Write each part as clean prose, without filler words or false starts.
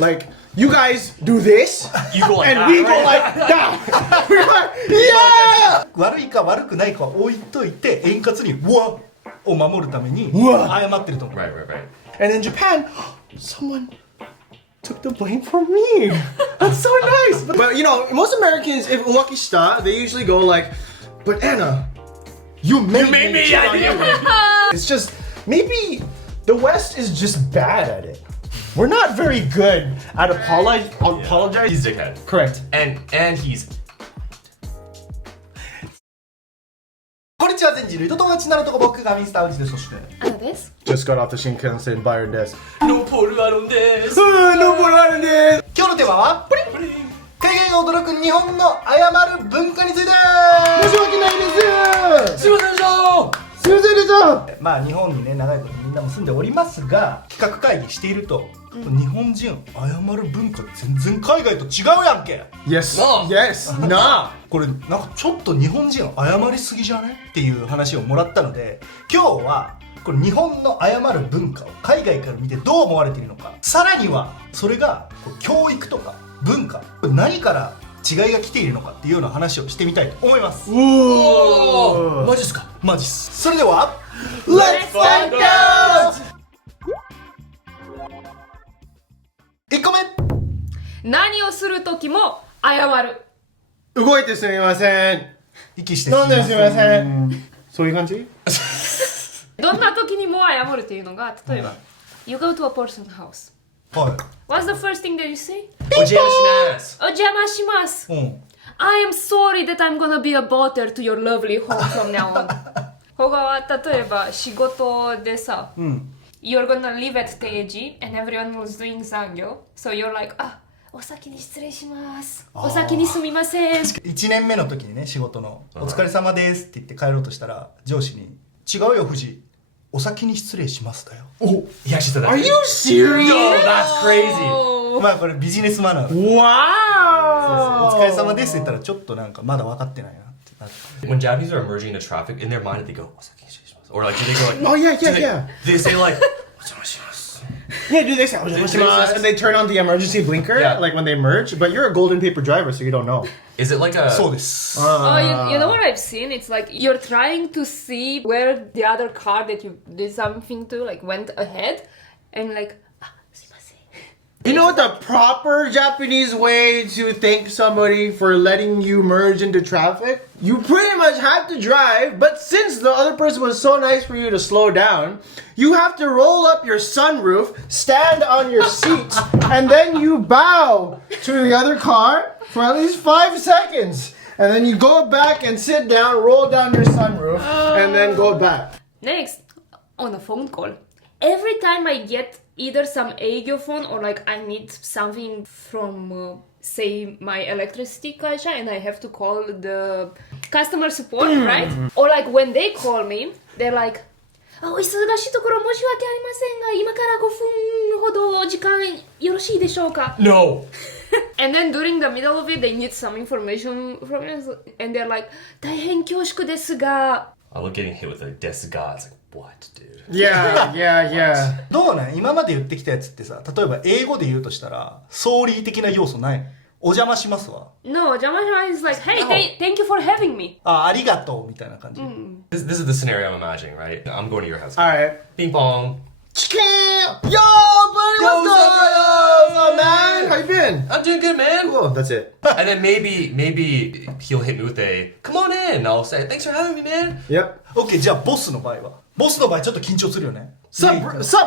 Like, you guys do this, You go like and that, we go right? like that. We're like, yeah! 悪いか悪くないかは置いといて円滑にうわを守るためにうわ謝ってると思う。 Right, right, right. And in Japan, someone took the blame for me. That's so nice. But you know, most Americans, if uwakishita, they usually go like, but Anna, you made me cheat on you. It's just, maybe the West is just bad at it. We're not very good at apologizing. He's a dickhead. Correct. And he's こんにちは全人類と友達になるとこ僕がミスターウジです。そしてあのです。 Just got off the Shinkansen Byron desk. no polaron des. No more on this. 今日のテーマは海外が驚く日本の謝る文化について。申し訳ないです。すいませんでしたすいませんでした。まあ日本にね長いことみんなも住んでおりますが、企画会議していると、日本人謝る文化全然海外と違うやんけ。 Yes. No. Yes. Nah. これなんかちょっと日本人謝りすぎじゃねっていう話をもらったので、今日はこれ日本の謝る文化を海外から見てどう思われているのか、さらにはそれが教育とか文化、何から違いが来ているのかっていうような話をしてみたいと思います。おーマジっすか。マジっす。それでは Let's find out. 1個目。何をするときも謝る。動いてすみません。息して飲んですみません。そういう感じ？どんな時にも謝るっていうのが、例えば、You go to a person's house. は What's the first thing that you say? お邪魔しますお邪魔します。い。I am sorry that I'm gonna be a bother to your lovely home from now on. 他は例えば仕事でさ、You're gonna leave at 定時 and everyone was doing 残業. So you're like, お先に失礼します。お先にすみません。1年目の時にね、仕事のお疲れ様ですって言って帰ろうとしたら、上司に違うよ藤お先に失礼しますだよ。He actually said that. Are you serious? Yo, that's crazy. まあこれビジネスマナー。お Wow. 疲れ様ですって言ったらちょっとなんかまだ分かってないなってなって。 When Japanese are emerging into traffic, in their mind they go, or like do they go like, Oh, yeah, do they, yeah. They say like, Yeah, do they say and they turn on the emergency blinker Yeah. like when they merge, but you're a golden paper driver, so you don't know. is it like a? そうです。Oh, you know what I've seen? It's like you're trying to see where the other car that you did something to like went ahead, and like, すいません。 You know what the proper Japanese way to thank somebody for letting you merge into traffic? You pretty much have to drive, but since the other person was so nice for you to slow down, you have to roll up your sunroof, stand on your seat, and then you bow to the other car for at least 5 seconds. And then you go back and sit down, roll down your sunroof, and then go back. Next, on a phone call. Every time I get either some営業 phone or like I need something from, say, my electricity 会社 and I have to call the customer support, right? Or like when they call me, they're like, お忙しいところ申し訳ありませんが、今から5分ほどお時間よろしいでしょうか? No. And then during the middle of it, they need some information from us and they're like, 大変恐縮ですが. I love getting hit with a desu ga. It's like, what, dude? Yeah, yeah. どうなん今まで言ってきたやつってさ、例えば英語で言うとしたら、ソーリー的な要素ない？お邪魔しますわ。 No, 邪魔します is like, hey, thank you for having me. ありがとうみたいな感じ。This is the scenario I'm imagining, right? I'm going to your house. Alright. Ping pong. Chicken! Yo, buddy, what's up, man? How you been? I'm doing good, man. Cool, that's it. And then maybe he'll hit me with a, come on in. And I'll say, thanks for having me, man. Yep. OK、じゃあボスの場合は。ボスの場合ちょっと緊張するよね。Sup,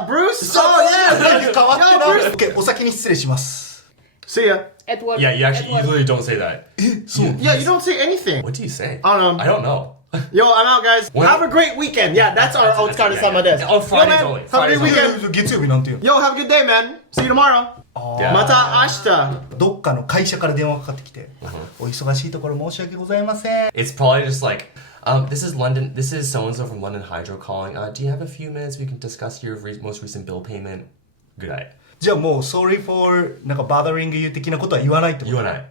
Bruce? Oh, yeah! 変わってな Bruce. OK、お先に失礼します。See ya. At work. Yeah, you actually, you At work. literally don't say that. Yeah, you don't say anything. What do you say? I don't know. I don't know. Yo, I'm out, guys. When- Have a great weekend. Yeah, that's our Otsukare sama desu. On Fridays Yo, man, only. Have a Fridays great only. weekend. 月曜日なんていうの Yo, have a good day, man. See you tomorrow. Yeah. また明日。どっかの会社から電話がかかってきて、お忙しいところ申し訳ございません。 It's probably just like, this is London, this is so-and-so from London Hydro calling. Do you have a few minutes we can discuss your most recent bill payment? Good night. じゃあもう sorry for なんか bothering you 的なことは言わないってこと You and I.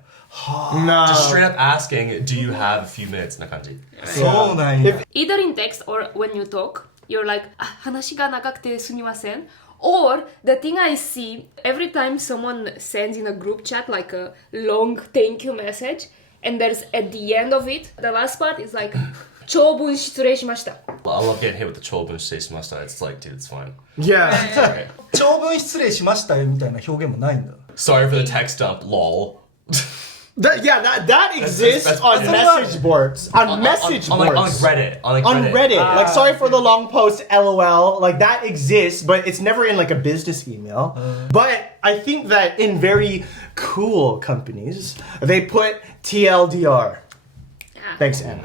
No. Just straight up asking, do you have a few minutes? な感じ。そうなんや。 Either in text or when you talk, you're like, 話が長くてすみません. Or the thing I see every time someone sends in a group chat like a long thank you message, and there's at the end of it, the last part is like 長文失礼しました。I love getting hit with the 長文失礼しました It's like, dude, it's fine. Yeah. Okay. 長文失礼しましたよみたいな表現もないんだ。 Sorry for the text dump, lol. That exists that's- on message boards. On message on boards. Reddit. On On Reddit. Like, sorry for the long post, LOL. Like, that exists, but it's never in, like, a business email. But I think that in very cool companies, they put TLDR. Thanks, Anna.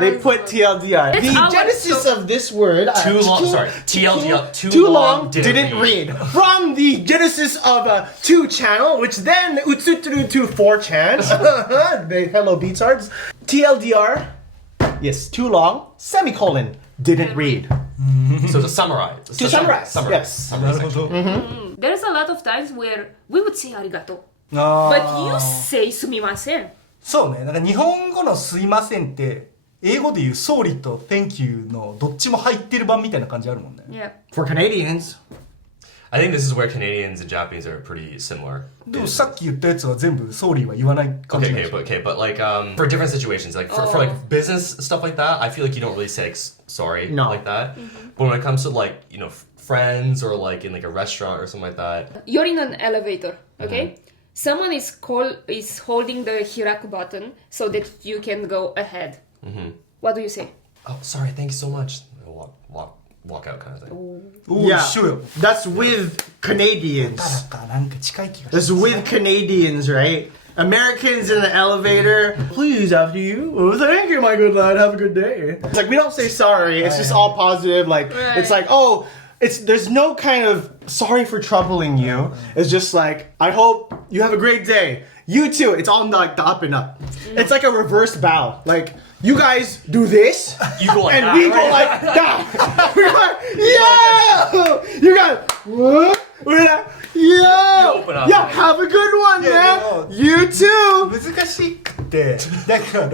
They put TLDR. It's The our genesis show. of this word... Too long, sorry. TLDR, too long, didn't read. From the genesis of 2 channel, which then utsuturu to 4 chan. The Hello Beatsards. TLDR, yes, too long, semicolon, didn't read. So to summarize. To summarize, yes. なるほど。 There's a lot of times where we would say ありがとう。あ But you say すみません。そうね。なんか日本語のすいませんって英語で言う sorry と thank you のどっちも入ってる版みたいな感じあるもんね。Yeah. For Canadians. I think this is where Canadians and Japanese are pretty similar. でもさっき言ったやつは全部 sorry は言わない感じ Okay, なんで okay, しょ but like for different situations, like for like business stuff like that, I feel like you don't really say sorry No. like that. But when it comes to like friends or like in like a restaurant or something like that, You're in an elevator, okay? Someone is holding the hiraku button so that you can go ahead. What do you say? oh sorry, thank you so much. Walk out kind of thing. おお、一緒よ。 That's with Canadians. だからなんか近い気がす That's る。 with Canadians, right? Americans in the elevator, please, after you. Oh, thank you, my good lad. Have a good day. It's like we don't say sorry. It's just all positive. Like it's like, oh, there's no kind of sorry for troubling you. It's just like, I hope you have a great day. You too. It's all like the up and up. It's like a reverse bow. Like you guys do this, You go like and that, we go right? like that. We're like, yeah. You guys, what? We're like, yeah. open up. Yeah. Have a good one, Yeah, man. You too. 難しくて、だから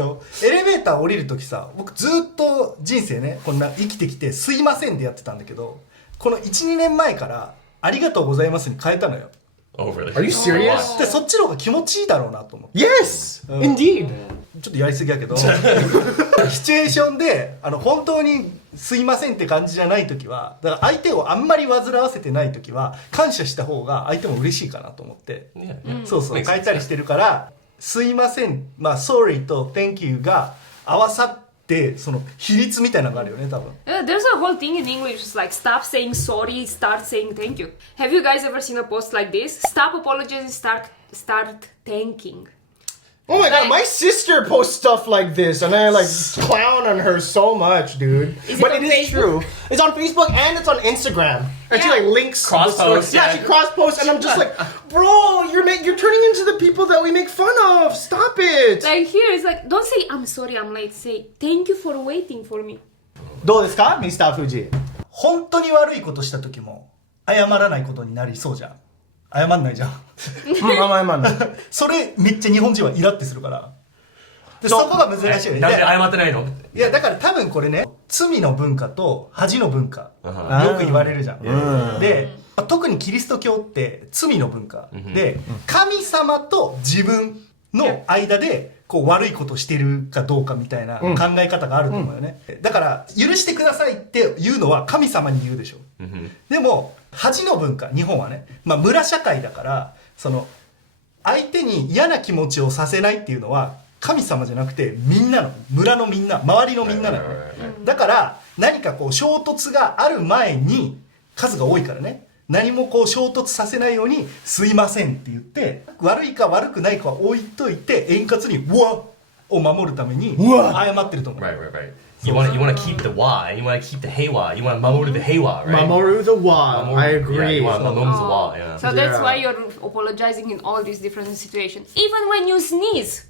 エレベーター降りるときさ、僕ずっと人生ね、こんな生きてきてすいませんでやってたんだけど、この 1,2 年前からありがとうございますに変えたのよ。Oh really? Are you serious? で、そっちの方が気持ちいいだろうなと思って。 Yes, indeed. ちょっとやりすぎやけどシチュエーションで本当にすいませんって感じじゃない時はだから相手をあんまり煩わせてない時は感謝した方が相手も嬉しいかなと思って Yeah. そうそう Makes 変えたりしてるからすいませんまあ sorry と thank you が合わさってその比率みたいなのがあるよね多分 There's a whole thing in English. It's like stop saying sorry, start saying thank you. Have you guys ever seen a post like this? Stop apologizing, start thanking. Oh my god, my sister posts stuff like this, and I like clown on her so much, dude. Is it But on it is Facebook? true. It's on Facebook and it's on Instagram. And she Yeah. like links Cross the story. posts, Yeah, yeah. she cross posts, and I'm just like, bro, you're turning into the people that we make fun of. Stop it. Like here, it's like don't say I'm sorry, I'm late. Say thank you for waiting for me. どうですか, Mr. Fuji? 本当に悪いことした時も謝らないことになりそうじゃん謝んないじゃんそれめっちゃ日本人はイラってするからでそこが難しいよねなんで謝ってないの？いやだから多分これね罪の文化と恥の文化よく言われるじゃんで特にキリスト教って罪の文化で神様と自分の間でこう悪いことしてるかどうかみたいな考え方があると思うよねだから許してくださいって言うのは神様に言うでしょでも恥の文化日本はねまあ村社会だからその相手に嫌な気持ちをさせないっていうのは神様じゃなくてみんなの村のみんな周りのみんななのねだから何かこう衝突がある前に数が多いからね何もこう衝突させないようにすいませんって言って悪いか悪くないかは置いといて円滑にうわを守るために謝ってると思う Right. You want to keep the wa, you want to keep the heiwa, you want to mamoru the heiwa, right? Mamoru the wa. I agree. Yeah, you want to mamoru the wa, yeah. So that's Yeah. why you're apologizing in all these different situations. Even when you sneeze,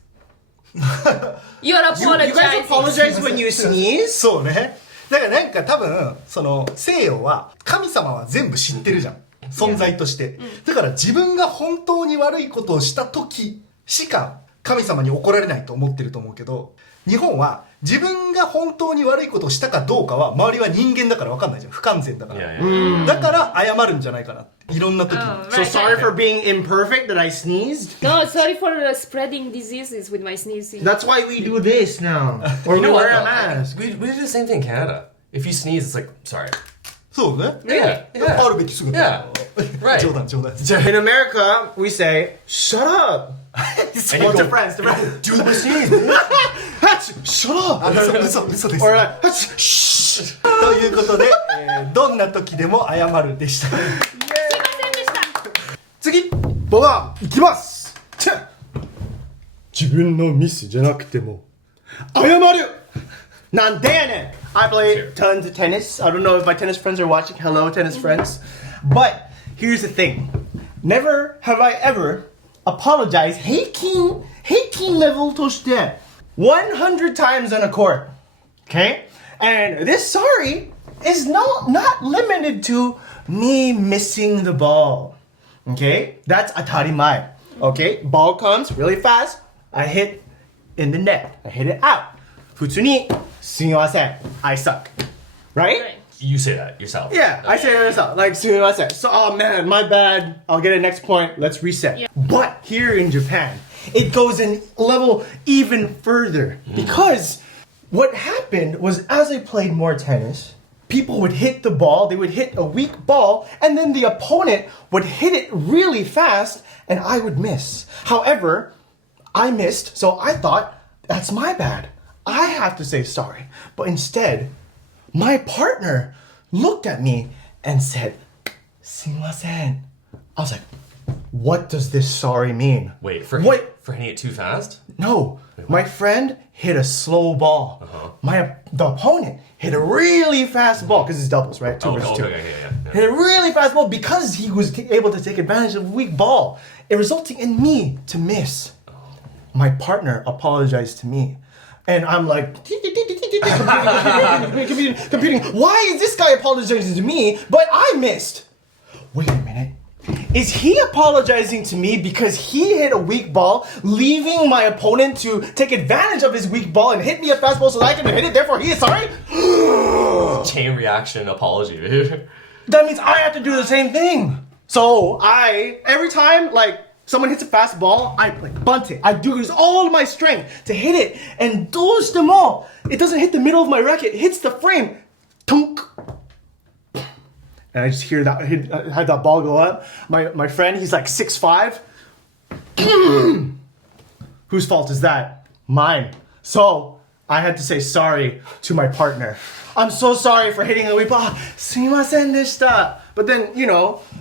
you're You apologizing. guys apologize when you sneeze? そうねだからなんか多分その西洋は神様は全部知ってるじゃん存在としてだから自分が本当に悪いことをした時しか神様に怒られないと思ってると思うけど、日本は自分が本当に悪いことをしたかどうかは周りは人間だから分かんないじゃん。不完全だから。だから謝るんじゃないかなって。いろんな時に。So sorry for being imperfect that I sneezed? No, sorry for spreading diseases with my sneezing. That's why we do this now. Or we wear a mask. We do the same thing in Canada. If you sneeze, it's like, sorry. そうね。Yeah. あるべきすぐ。Yeah. Right. 冗談冗談。 In America, we say, shut up. Well, to friends, to friends. Do the sneeze. Shut up. 嘘です。 Or like, shh. ということで、どんな時でも謝るでした。次、ボバン、いきます。自分のミスじゃなくても、謝る。なんでやねん. I play tons of tennis. I don't know if my tennis friends are watching. Hello, tennis friends. But here's the thing. Never have I ever apologized 平均レベルとして100 times on a court. Okay? And this sorry is not limited to me missing the ball. Okay? That's atarimai. Okay? Ball comes really fast. I hit in the net. I hit it out. 普通にすみません. I suck. Right? You say that yourself. Yeah, I say it myself. Like, すみません. So, oh man, my bad. I'll get it next point. Let's reset. Yeah. But here in Japan, it goes in level even further. Because what happened was as I played more tennis, people would hit the ball, they would hit a weak ball, and then the opponent would hit it really fast, and I would miss. However, I missed, so I thought, that's my bad. I have to say sorry. But instead, my partner looked at me and said, すみません. I was like, what does this sorry mean? Wait, for hitting it too fast? No, my friend hit a slow ball. The opponent hit a really fast ball because it's doubles, right? Two versus two. Yeah. Hit a really fast ball because he was able to take advantage of a weak ball, it resulting in me to miss. My partner apologized to me. And I'm like, computing. Why is this guy apologizing to me, but I missed? Wait a minute. Is he apologizing to me because he hit a weak ball, leaving my opponent to take advantage of his weak ball and hit me a fastball so that I can hit it, therefore he is sorry? Chain reaction apology, dude. That means I have to do the same thing. So every time, like, someone hits a fast ball, I bunt it. I use all my strength to hit it. And doshitemo, it doesn't hit the middle of my racket. It hits the frame. Tunk. And I just hear that, had that ball go up. My friend, he's like 6'5". Whose fault is that? Mine. So I had to say sorry to my partner. I'm so sorry for hitting a weak ball. すみませんでした. But then,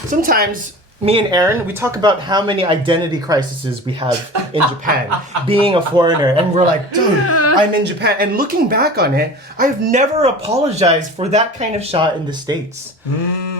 sometimes me and Aaron, we talk about how many identity crises we have in Japan, being a foreigner. And we're like, dude, I'm in Japan. And looking back on it, I've never apologized for that kind of shot in the States.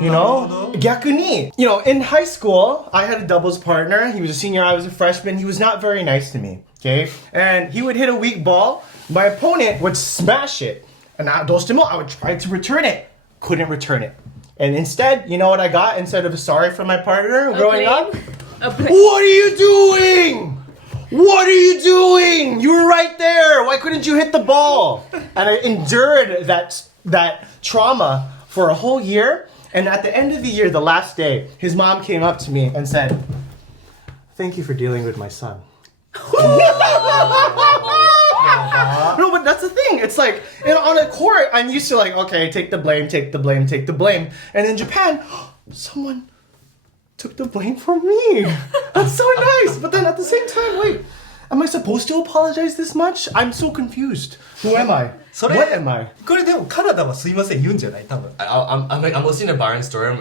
Gyakuni, in high school, I had a doubles partner. He was a senior, I was a freshman. He was not very nice to me, okay? And he would hit a weak ball. My opponent would smash it. And I would try to return it. Couldn't return it. And instead, you know what I got instead of a sorry from my partner growing up? What are you doing? What are you doing? You were right there. Why couldn't you hit the ball? And I endured that trauma for a whole year. And at the end of the year, the last day, his mom came up to me and said, thank you for dealing with my son. No, but that's the thing. It's like, on a court, I'm used to like, okay, take the blame. And in Japan, someone took the blame for me. That's so nice. But then at the same time, wait, am I supposed to apologize this much? I'm so confused. Who am I? What am I? これでもカナダはすいません言うんじゃない多分。I'm listening to Byron's story,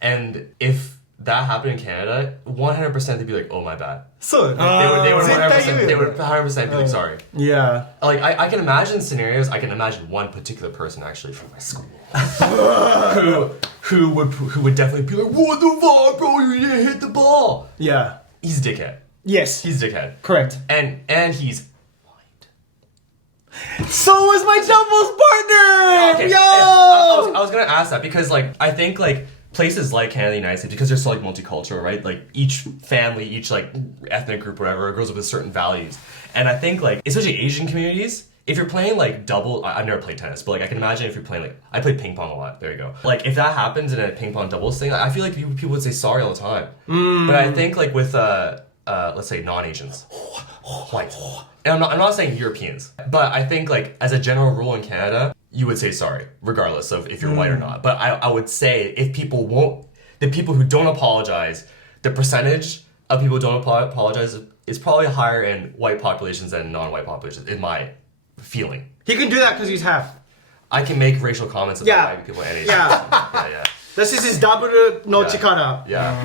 and if that happened in Canada, 100% they'd be like, oh, my bad. そうよね。They would 100% be like, sorry. Yeah. Like, I can imagine scenarios. I can imagine one particular person actually from my school who would definitely be like, what the fuck, bro? You didn't hit the ball. Yeah. He's a dickhead. Yes. He's a dickhead. Correct. And he's white. So was my doubles partner! Okay. Yo! I was gonna ask that because, like, I think, like, places like Canada, the United States, because they're so like multicultural, right? Like each family, each like ethnic group, whatever, grows up with certain values. And I think like, especially Asian communities, if you're playing like double, I've never played tennis, but like I can imagine if you're playing like, I play ping pong a lot, there you go. Like if that happens in a ping pong doubles thing, I feel like people would say sorry all the time. But I think like with, let's say non-Asians, white. And I'm not saying Europeans, but I think like as a general rule in Canada, you would say sorry, regardless of if you're white or not. But I would say if the people who don't apologize, the percentage of people who don't apologize is probably higher in white populations than non-white populations, in my feeling. He can do that because he's half. I can make racial comments about white people and Asians. Yeah. This is his double no chikara. Yeah.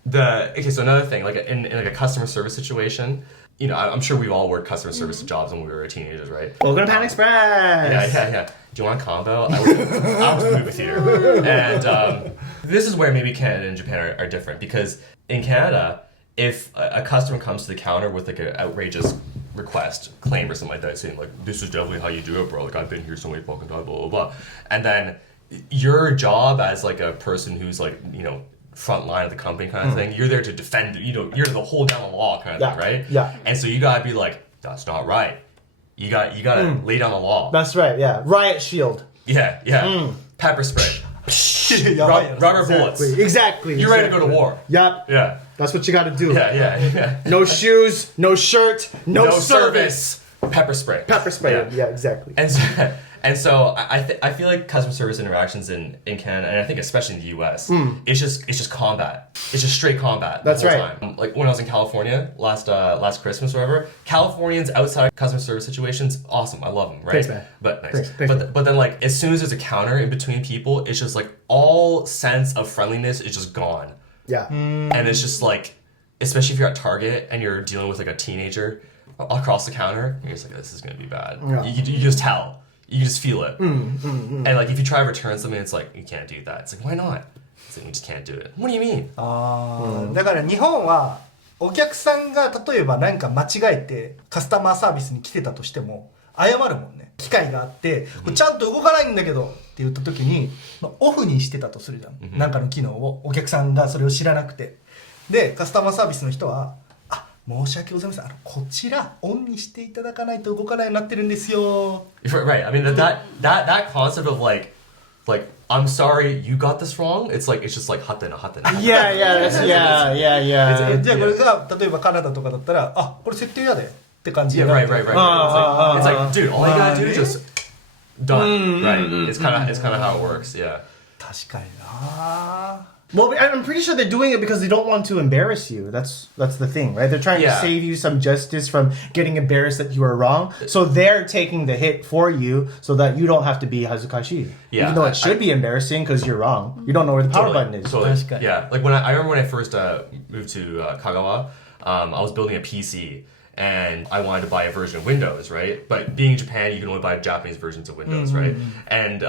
Okay, so another thing, like in like a customer service situation, you know, I'm sure we've all worked customer service jobs when we were teenagers, right? Welcome to Pan Express. Yeah. Do you want a combo? I was the movie theater. And this is where maybe Canada and Japan are different, because in Canada, if a customer comes to the counter with like an outrageous request, claim or something like that, saying like, this is definitely how you do it, bro, like I've been here so many fucking times, blah, blah, blah. And then your job as like a person who's like, you know, front line of the company kind of thing, you're there to defend, you know, you're the hold down the law kind of thing, right? Yeah. And so you gotta be like, that's not right. You gotta lay down the law. That's right, yeah. Riot shield. Yeah. Pepper spray. Rubber bullets. Exactly. You're ready to go to war. Yep. Yeah. That's what you gotta do. Yeah. No shoes, no shirt, no service. Pepper spray. Pepper spray. Yeah, exactly. And so I feel like customer service interactions in Canada, and I think especially in the US, it's just combat. It's just straight combat. That's the whole right. Time. Like when I was in California last Christmas or whatever, Californians outside customer service situations, awesome. I love them, right? Thanks, man. But nice. Thanks. But then like as soon as there's a counter in between people, it's just like all sense of friendliness is just gone. Yeah. And it's just like, especially if you're at Target and you're dealing with like a teenager across the counter, you're just like, this is gonna be bad. Yeah. You just tell. You can just feel it. And like if you try to return something, it's like, you can't do that. It's like, why not? It's like, you just can't do it. What do you mean? だから日本はお客さんが例えば何か間違えてカスタマーサービスに来てたとしても謝るもんね。機械があってちゃんと動かないんだけどって言った時にオフにしてたとするじゃん。なんかの機能をお客さんがそれを知らなくて。でカスタマーサービスの人は申し訳ございません。こちらオンにしていただかないと動かないようになってるんですよ。Right. I mean that concept of like I'm sorry you got this wrong. It's just like hatena. Yeah. じゃあこれが例えばカナダとかだったらこれ設定やでって感じで。Yeah, right. It's like dude, all you gotta do is just done. Right. It's kind of how it works. Yeah. 確かにな。 Well, I'm pretty sure they're doing it because they don't want to embarrass you. That's the thing, right? They're trying to save you some justice from getting embarrassed that you are wrong. So they're taking the hit for you so that you don't have to be hazukashi. Yeah, Even though it should be embarrassing because you're wrong. You don't know where the power button is. Totally. Yeah. Like I remember when I first moved to Kagawa, I was building a PC. And I wanted to buy a version of Windows, right? But being in Japan, you can only buy Japanese versions of Windows, right? And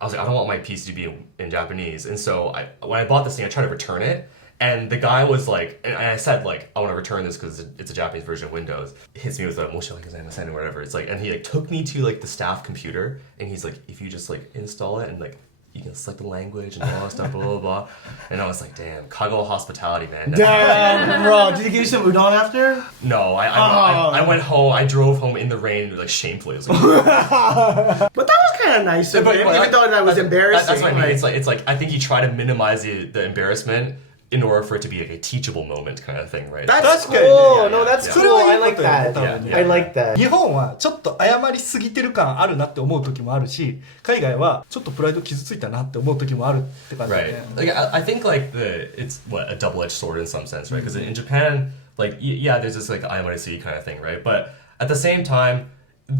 I was like, I don't want my PC to be in Japanese. And so when I bought this thing, I tried to return it. And the guy was like, and I said like, I want to return this because it's a Japanese version of Windows. He hits me with a moshi-gozaimasen or whatever. It's like, and he like took me to like the staff computer. And he's like, if you just like install it and like, you can select the language and all that stuff, blah, blah, blah. And I was like, damn, Kagawa hospitality, man. Damn, bro. Did he give you some udon after? No, I went home. I drove home in the rain, like shamefully. Like, but that was kind of nice of him, even though that was embarrassing. That's what I mean. It's like I think he tried to minimize the embarrassment in order for it to be like a teachable moment kind of thing, right? That's cool. Yeah. No, that's cool. I like that. I like that. 日本はちょっと謝りすぎてる感あるなって思う時もあるし、海外はちょっとプライド傷ついたなって思う時もあるって感じだね。Right. Like I think like it's a double-edged sword in some sense, right? Because in Japan, like there's this like ayamarisugi kind of thing, right? But at the same time,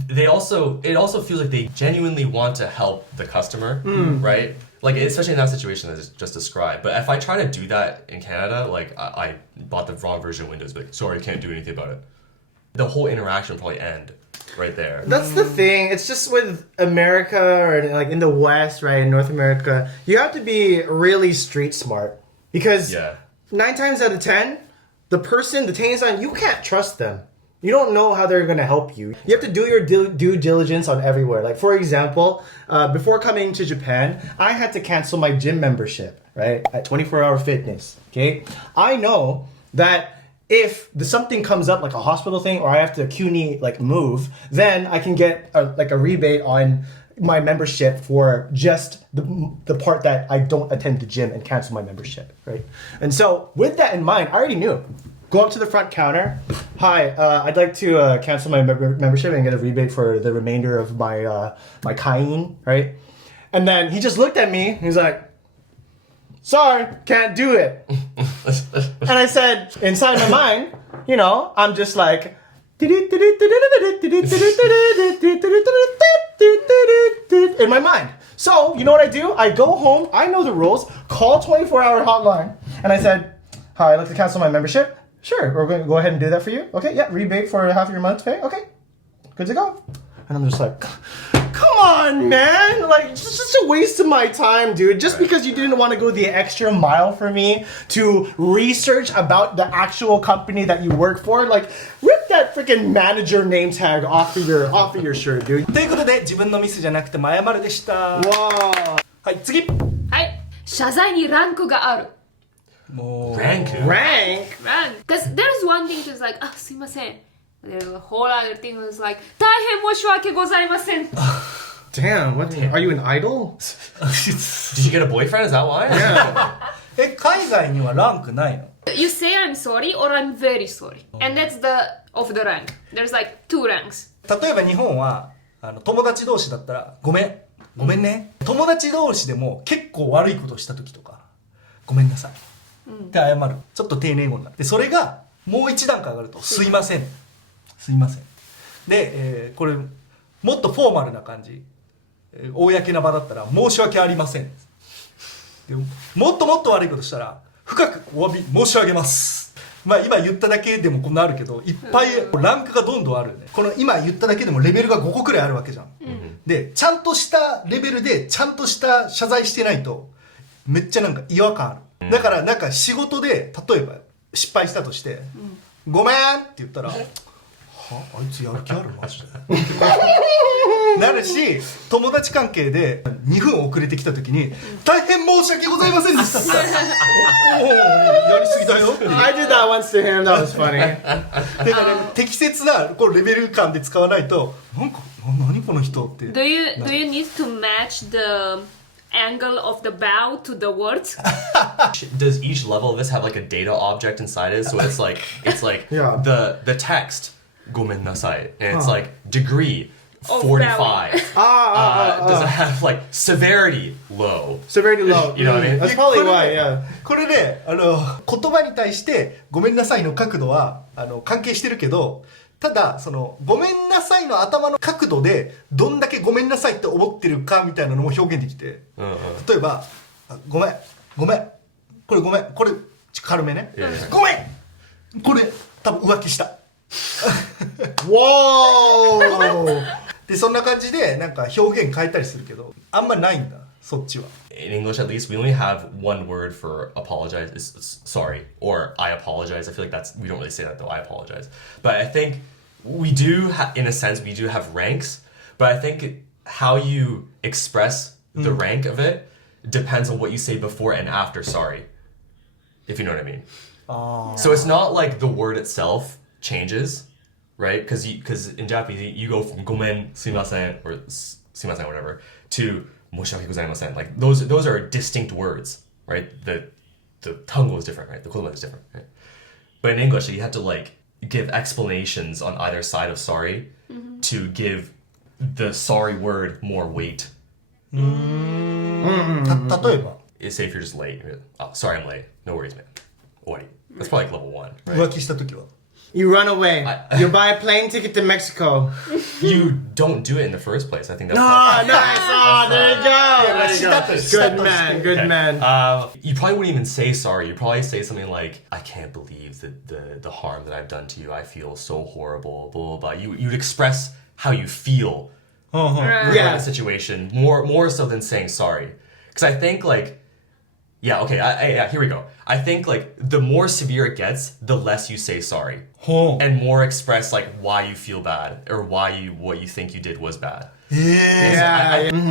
it also feels like they genuinely want to help the customer, right? Like especially in that situation that I just described. But if I try to do that in Canada, like I bought the wrong version of Windows, but sorry, can't do anything about it. The whole interaction will probably end right there. That's the thing. It's just with America or like in the West, right, in North America, you have to be really street smart because 9 times out of 10, the Tensan, you can't trust them. You don't know how they're going to help you. You have to do your due diligence on everywhere. Like, for example, before coming to Japan, I had to cancel my gym membership. right? At 24-hour fitness, okay? I know that if something comes up like a hospital thing or I have to CUNY like move, then I can get a rebate on my membership for just the part that I don't attend the gym and cancel my membership, right? And so with that in mind, I already knew. Go up to the front counter. Hi, I'd like to cancel my membership and get a rebate for the remainder of my my cayenne, right? And then he just looked at me. He's like, "Sorry, can't do it." And I said, inside my mind, you know, I'm just like, in my mind. So, you know what I do? I go home, I know the rules, call 24-hour hotline, and I said, "Hi, I'd like to cancel my membership." "Sure, we're going to go ahead and do that for you." "Okay, yeah, rebate for half of your month's pay." "Okay, good to go." And I'm just like, come on, man. Like, it's just a waste of my time, dude. Just because you didn't want to go the extra mile for me to research about the actual company that you work for, like, rip that freaking manager name tag off of your shirt, dude. ということで自分のミスじゃなくても謝るでした。 Wow. はい次。はい。謝罪にランクがある。もう Rank. Rank? Because there's one thing just like, すいません。There's a whole other thing was like, 大変申し訳ございません。Damn, what are you an idol? Did you get a boyfriend? Is that why? Yeah. 海外にはランクないの？ You say I'm sorry or I'm very sorry. And that's the of the rank. There's like 2 ranks. 例えば日本は友達同士だったらごめんね。友達同士でも結構悪いことをした時とかごめんなさいって謝る。ちょっと丁寧語になる。でそれがもう一段階上がるとすいませんで、これもっとフォーマルな感じ、公な場だったら申し訳ありません。でもっともっと悪いことしたら深くお詫び申し上げます。まあ今言っただけでもこんなあるけどいっぱいランクがどんどんあるよね。この今言っただけでもレベルが5個くらいあるわけじゃん、でちゃんとしたレベルでちゃんとした謝罪してないとめっちゃなんか違和感ある、だからなんか仕事で例えば失敗したとして、ごめんって言ったらあいつやる気あるマジでなるし、友達関係で2分遅れてきた時に大変申し訳ございませんでしたっておやりすぎだよって I did that once to him. That was funny. だから、適切なこうレベル感で使わないとなんか何この人って Do you need to match the angle of the bow to the words? Does each level of this have like a data object inside it? So it's like Yeah. the text ごめんなさい and it's like degree 45. Does it have like severity low? Severity low. You know what I mean? That's probably これ why, yeah. これね言葉に対してごめんなさいの角度は関係してるけど、ただそのごめんなさいの頭の角度でどんだけごめんなさいって思ってるかみたいなのも表現できて、例えばごめんこれごめんこれ軽めね、ごめんこれ多分浮気したWhoa! でそんな感じでなんか表現変えたりするけどあんまないんだそっちは。 In English, at least, we only have one word for apologize. It's sorry or I apologize. I feel like we don't really say that though. I apologize. But I think we do, in a sense, we do have ranks. But I think how you express the rank of it depends on what you say before and after sorry. If you know what I mean. So it's not like the word itself changes, right? Because in Japanese you go from gomen sumimasen or sumimasen whatever to moshiyake gozaimasen. Like those are distinct words, right? The tango is different, right? The kodoba is different, right? But in English you have to like give explanations on either side of sorry to give the sorry word more weight. 例えば Say if you're just late, oh, sorry I'm late. No worries, man. Ori. That's probably like level 1, right? 浮気した時は You run away. You buy a plane ticket to Mexico. You don't do it in the first place. I think that's Oh, nice. Oh, there you go. There you go. Good man. Good man. You probably wouldn't even say sorry. You'd probably say something like, I can't believe the harm that I've done to you. I feel so horrible, blah, blah, blah. You'd express how you feel regarding the situation more so than saying sorry. Because I think like, Yeah, okay, yeah, here we go. I think like the more severe it gets, the less you say sorry. And more express like why you feel bad or what you think you did was bad.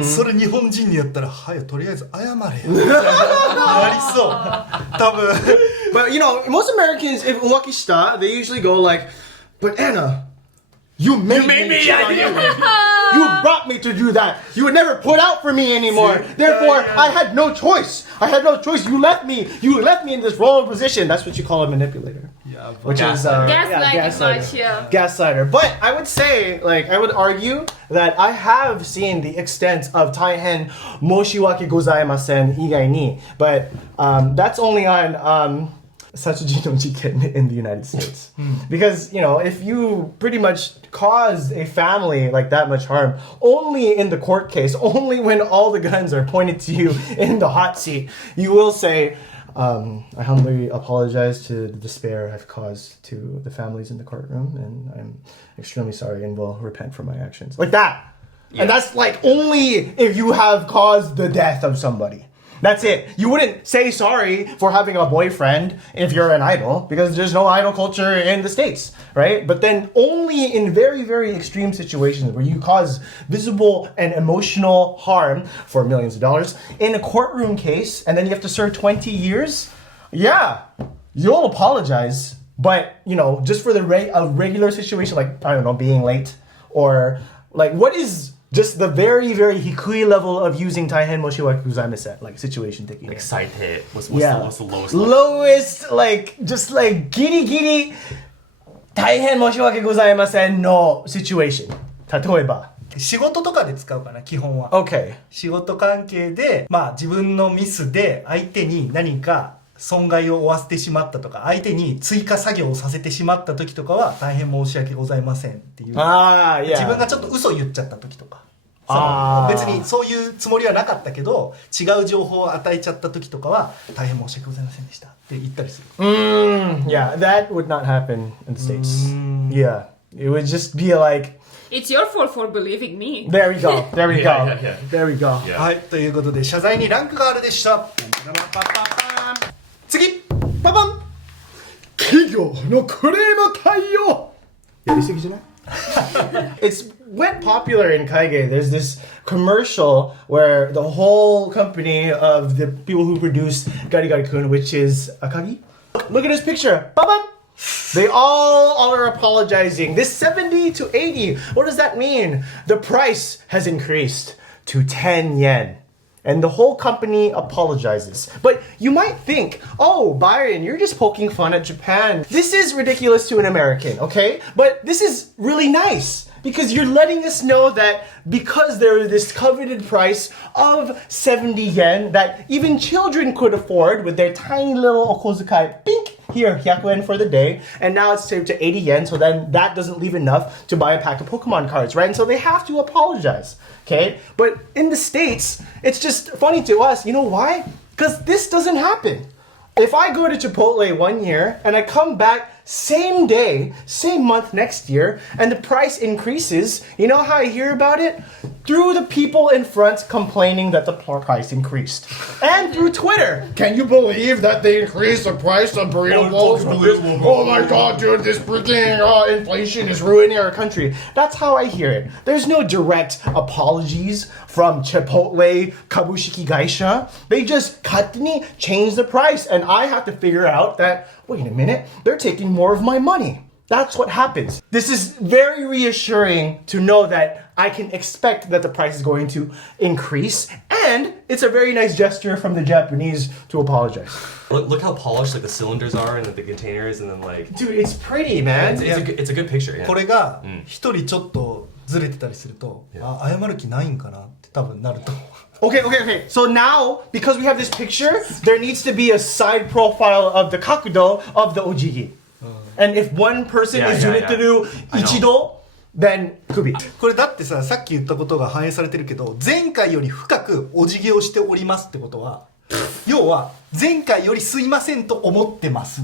それ日本人にやったらはいとりあえず謝れよなりそう多分 But you know, most Americans, if uwakishita, they usually go like, "But Anna, you made me. Yeah, You brought me to do that. You would never put out for me anymore. Therefore, I had no choice. You left me in this role position." That's what you call a manipulator. Which is Gaslighting. Gaslighter. But I would say, like, I would argue that I have seen the extent of taihen moshiwake gozaimasen igai ni, but that's only on Satsujin no Jiken in the United States. Because, you know, if you pretty much caused a family like that much harm, only in the court case, only when all the guns are pointed to you in the hot seat, you will say, I humbly apologize to the despair I've caused to the families in the courtroom, and I'm extremely sorry and will repent for my actions. Like that. Yeah. And that's like only if you have caused the death of somebody. That's it. You wouldn't say sorry for having a boyfriend if you're an idol, because there's no idol culture in the States, right? But then only in very, very extreme situations where you cause visible and emotional harm for millions of dollars in a courtroom case, and then you have to serve 20 years, yeah, you'll apologize. But, you know, just for a regular situation, like, I don't know, being late, or like, what is just the very, very hikui level of using taihen moshiwake gozaimasen, like situation taking. Like side hit. What's the lowest? Lowest, like, just like giri giri taihen moshiwake gozaimasen no situation. 例えば。仕事とかで使うかな基本は。Okay. 仕事関係でまあ自分のミスで相手に何か損害を負わせてしまったとか相手に追加作業をさせてしまった時とかは大変申し訳ございませんっていう、yeah. 自分がちょっと嘘言っちゃった時とか別にそういうつもりはなかったけど違う情報を与えちゃった時とかは大変申し訳ございませんでしたって言ったりする。Yeah, that would not happen in the States. Yeah, it would just be like, It's your fault for believing me. There we go. There we go. Yeah. There we go. Yeah. はい、ということで謝罪にランクがあるでした。次パパン企業のクレーム対応やりすぎじゃない It's went popular in Kaige. There's this commercial where the whole company of the people who produce Gari Gari Kun, which is Akagi. Look at this picture. Bam! They all are apologizing. This 70 to 80. What does that mean? The price has increased to 10 yen. And the whole company apologizes. But you might think, oh, Byron, you're just poking fun at Japan. This is ridiculous to an American, okay? But this is really nice because you're letting us know that because there is this coveted price of 70 yen that even children could afford with their tiny little okozukai, bink, here, 100 yen for the day, and now it's saved to 80 yen, so then that doesn't leave enough to buy a pack of Pokemon cards, right? And so they have to apologize, okay? But in the States, it's just funny to us. You know why? Because this doesn't happen. If I go to Chipotle one year and I come back same day, same month next year, and the price increases, you know how I hear about it? Through the people in front complaining that the price increased. And through Twitter. Can you believe that they increased the price of burrito bowls? Oh my god, dude, this freaking inflation is ruining our country. That's how I hear it. There's no direct apologies from Chipotle Kabushiki Gaisha. They just katani change the price, and I have to figure out that, wait a minute, they're taking more of my money. That's what happens. This is very reassuring to know that I can expect that the price is going to increase, and it's a very nice gesture from the Japanese to apologize. Look how polished like the cylinders are and the containers, and then like, dude, it's pretty, man. It's a good picture. Yeah. これが一人ちょっとずれてたりすると、あ、謝る気ないんかなって多分なると思う。Okay. So now, because we have this picture, there needs to be a side profile of the kakudo of the ojigi. And if one person is yuriteru ichido, then kubi. これだってさっき言ったことが反映されてるけど、前回より深くお辞儀をしておりますってことは、要は前回よりすいませんと思ってますっ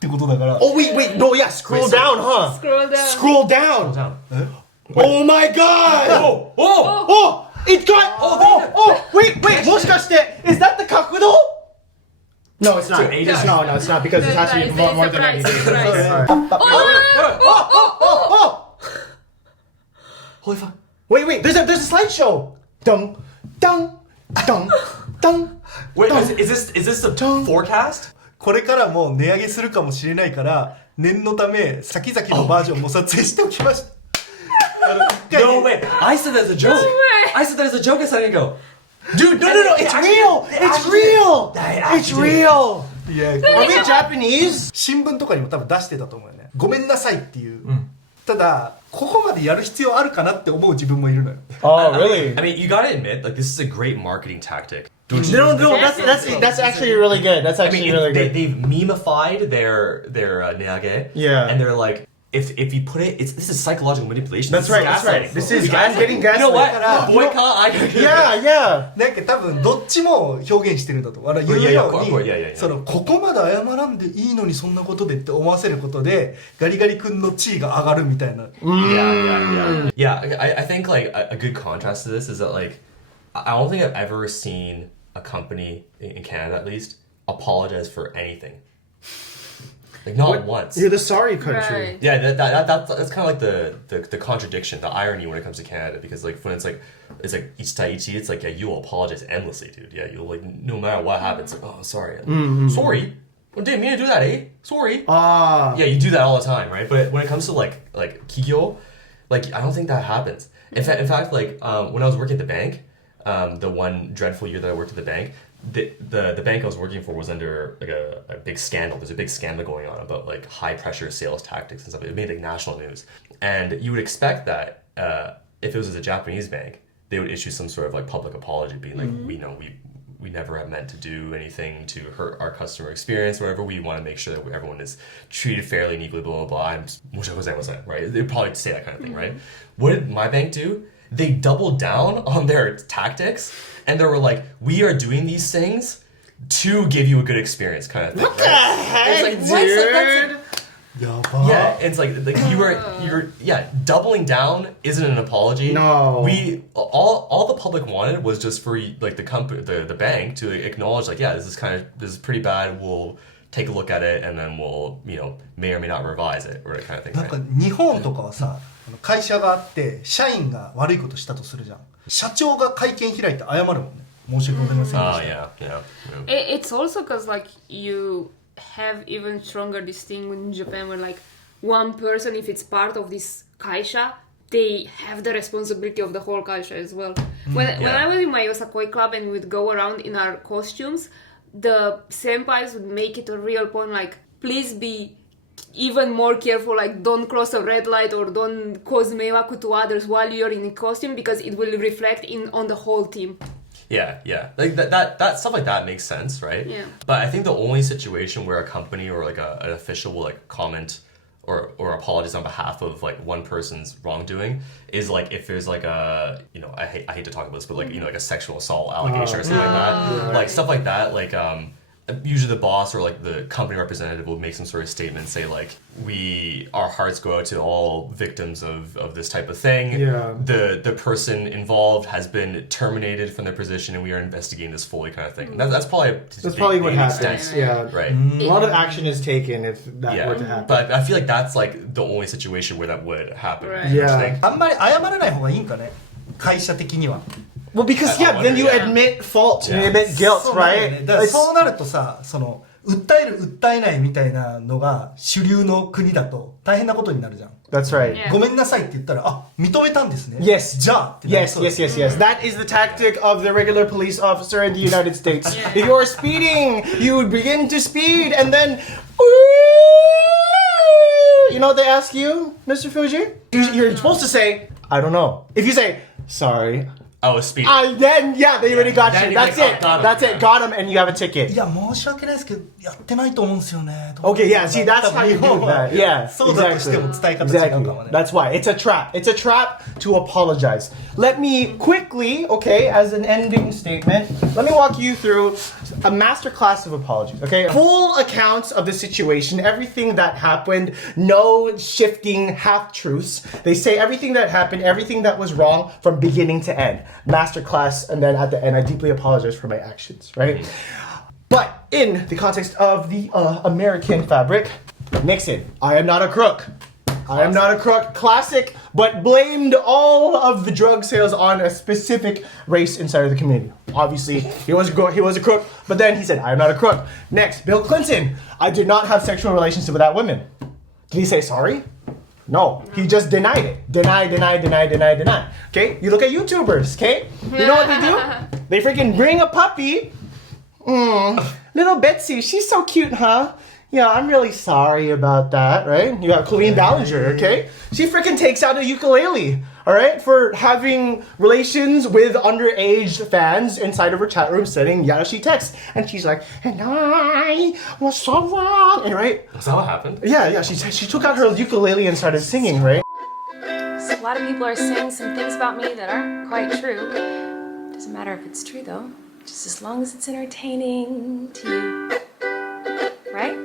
てことだから。Oh wait, no, yeah, scroll down, huh? Scroll down. Oh my god! Oh! It got. Wait. もしかして is that the kakudo? No, it's not. So 8 is- No, it's not because it has to be Surprise, more than 90 days. surprise. Alright. Oh! Holy fuck. Wait. There's a slideshow. Dum, dum, dum, dum. Wait, is this the forecast? これからも値上げするかもしれないから念のため先々のバージョンも撮影しておきました。No, wait. I said that as a joke. way. I said that as a joke a second ago. Dude, no, it's real. It's real. It's real. いや Are we Japanese? 新聞とかにも多分出してたと思うよね。ごめんなさいっていう、ただここまでやる必要あるかなって思う自分もいるのよ。 Oh, really? I mean, you gotta admit, like, this is a great marketing tactic. No, that's actually really good. That's I actually mean, really good. they've memified their neage. Yeah. And they're like, if you put it, this is psychological manipulation. That's right. This is I'm getting gaslighted. You know what? だから Boycott. Yeah. なんか多分どっちも表現してるんだと思う。言うよういやいやいやいやにそのここまで謝らんでいいのにそんなことでって思わせることでガリガリ君の地位が上がるみたいな。Yeah, I think like a good contrast to this is that like I don't think I've ever seen a company in Canada at least apologize for anything. Like not once. You're the sorry country. Right. Yeah, that's kind of like the contradiction, the irony when it comes to Canada, because like when it's like ichi, it's like yeah, you'll apologize endlessly, dude. Yeah, you'll like no matter what happens, like oh sorry, sorry, I didn't mean to do that, eh? Sorry. Yeah, you do that all the time, right? But when it comes to like kigyo, like I don't think that happens. In fact, like when I was working at the bank, the one dreadful year that I worked at the bank. The bank I was working for was under like a big scandal. There's a big scandal going on about like high pressure sales tactics and stuff. It made like national news, and you would expect that if it was a Japanese bank, they would issue some sort of like public apology, being like, we never have meant to do anything to hurt our customer experience. Wherever we want to make sure that everyone is treated fairly and equally. Blah blah blah. Right? They'd probably say that kind of thing, right? What did my bank do? They doubled down on their tactics. And they were like, we are doing these things to give you a good experience, kind of thing. What the heck, dude? Yeah, it's like you're doubling down isn't an apology. No. We all the public wanted was just for like the company, the bank to acknowledge like, yeah, this is pretty bad. We'll take a look at it and then we'll may or may not revise it or that kind of thing. なんか日本とかはさ会社があって社員が悪いことしたとするじゃん。社長が会見開いて謝るもんね。申し訳ございませんでした。Yeah. It's also because like you have even stronger this thing in Japan where like one person, if it's part of this kaisha, they have the responsibility of the whole kaisha as well. When I was in my Yosakoi club and we would go around in our costumes, the senpais would make it a real point like, please be even more careful, like don't cross a red light or don't cause meiwaku to others while you're in a costume because it will reflect on the whole team. Yeah. Like that stuff like that makes sense, right? Yeah. But I think the only situation where a company or like an official will like comment or apologize on behalf of like one person's wrongdoing is like if there's like a I hate to talk about this, but like like a sexual assault allegation or something like that. Like stuff like that, like usually the boss or like the company representative will make some sort of statement, say like our hearts go out to all victims of this type of thing. Yeah. The person involved has been terminated from their position and we are investigating this fully, kind of thing. That's probably what happens. Yeah. Right. A lot of action is taken if that were to happen. But I feel like that's like the only situation where that would happen. Right. Yeah. あんまり謝らない方がいいんかね。会社的には。Well, because then you admit fault, you admit guilt, そうなんだよね right? だからそうなるとさ、その訴える訴えないみたいなのが主流の国だと大変なことになるじゃん。 That's right. Yeah. ごめんなさいって言ったら、あ、認めたんですね。 Yes. じゃあってなり Yes, そうだよ yes. That is the tactic of the regular police officer in the United States. If you are speeding, you would begin to speed and then... You know what they ask you, Mr. Fuji? You're supposed to say, I don't know. If you say, sorry... I was speeding. Then, they already got Then you. you're That's like, it. got him. That's it. Got him and you have a ticket. いや、申し訳ないですけど、やってないと思うんですよね。 Okay, yeah, see, that's how you do 日本は that. Yeah, そうだとしても伝え方違うかもね。 That's why. It's a trap. It's a trap to apologize. Let me quickly, as an ending statement, let me walk you through a masterclass of apologies, okay? Full accounts of the situation, everything that happened, no shifting half-truths. They say everything that happened, everything that was wrong from beginning to end. Masterclass, and then at the end, I deeply apologize for my actions, right? But in the context of the American fabric, Nixon, I am not a crook. I am not a crook. Classic, but blamed all of the drug sales on a specific race inside of the community. Obviously, he was a crook, but then he said, I am not a crook. Next, Bill Clinton, I did not have sexual relations with that woman. Did he say sorry? No, he just denied it. Deny. Okay, you look at YouTubers, okay? You know what they do? They freaking bring a puppy. Little Betsy, she's so cute, huh? Yeah, I'm really sorry about that, right? You got Colleen Ballinger, okay? She freaking takes out a ukulele, all right, for having relations with underage fans inside of her chat room sending Yadashi texts. And she's like, and I was so wrong, and right? Is that what happened? Yeah, she took out her ukulele and started singing, right? So a lot of people are saying some things about me that aren't quite true. Doesn't matter if it's true though, just as long as it's entertaining to you. Right?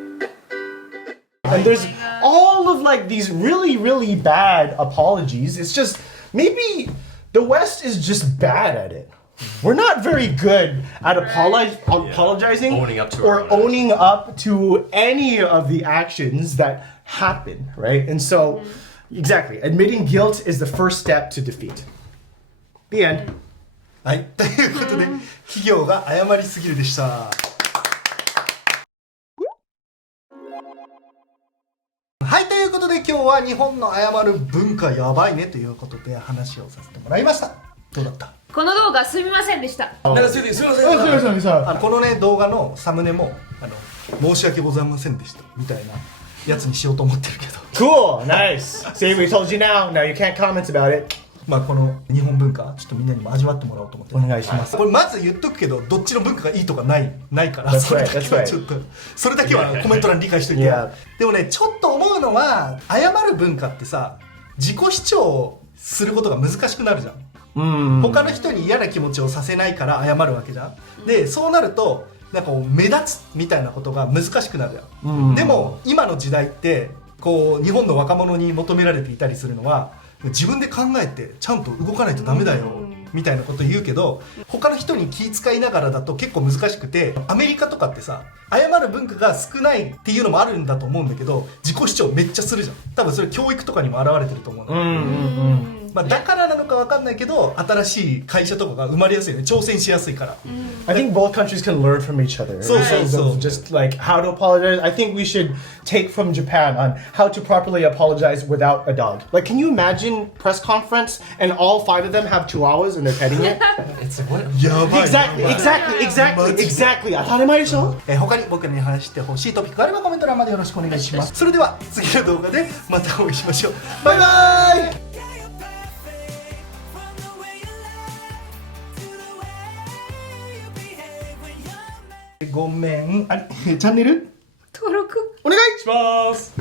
And there's all of like these really, really bad apologies. It's just maybe the West is just bad at it. We're not very good at apologizing Owning up to or our own owning up to any of the actions that happen, right? And so, exactly, admitting guilt is the first step to defeat. The end. はい、ということで企業が謝りすぎるでした。はい、ということで今日は日本の謝る文化やばいねということで話をさせてもらいました。どうだった？この動画すみませんでした。すいません。このね動画のサムネも申し訳ございませんでしたみたいなやつにしようと思ってるけど。Cool, nice. See, we told you now. Now you can't comment about it. まあこの日本文化ちょっとみんなにも味わってもらおうと思って、お願いします。これまず言っとくけどどっちの文化がいいとかないから、 That's それ right, だけ that's は right. ちょっとそれだけはコメント欄に理解しといて。 Yeah. でもねちょっと思うのは謝る文化ってさ自己主張することが難しくなるじゃん。他の人に嫌な気持ちをさせないから謝るわけじゃん。でそうなるとなんかこう目立つみたいなことが難しくなるじゃん。でも今の時代ってこう日本の若者に求められていたりするのは自分で考えてちゃんと動かないとダメだよみたいなこと言うけど他の人に気遣いながらだと結構難しくて、アメリカとかってさ謝る文化が少ないっていうのもあるんだと思うんだけど自己主張めっちゃするじゃん。多分それ教育とかにも表れてると思うの。まあ、だからなのかわかんないけど新しい会社とかが生まれやすいよね。挑戦しやすいから。I think both countries can learn from each other. So, just like how to apologize. I think we should take from Japan on how to properly apologize without a dog. Like, can you imagine press conference and all 5 of them have chihuahuas and they're petting it? It's like, what? やばい。 Exactly. 当たり前でしょ？他に僕らに話してほしいトピックがあればコメント欄までよろしくお願いします。それでは次の動画でまたお会いしましょう。バイバイ。ごめん。チャンネル登録お願いします。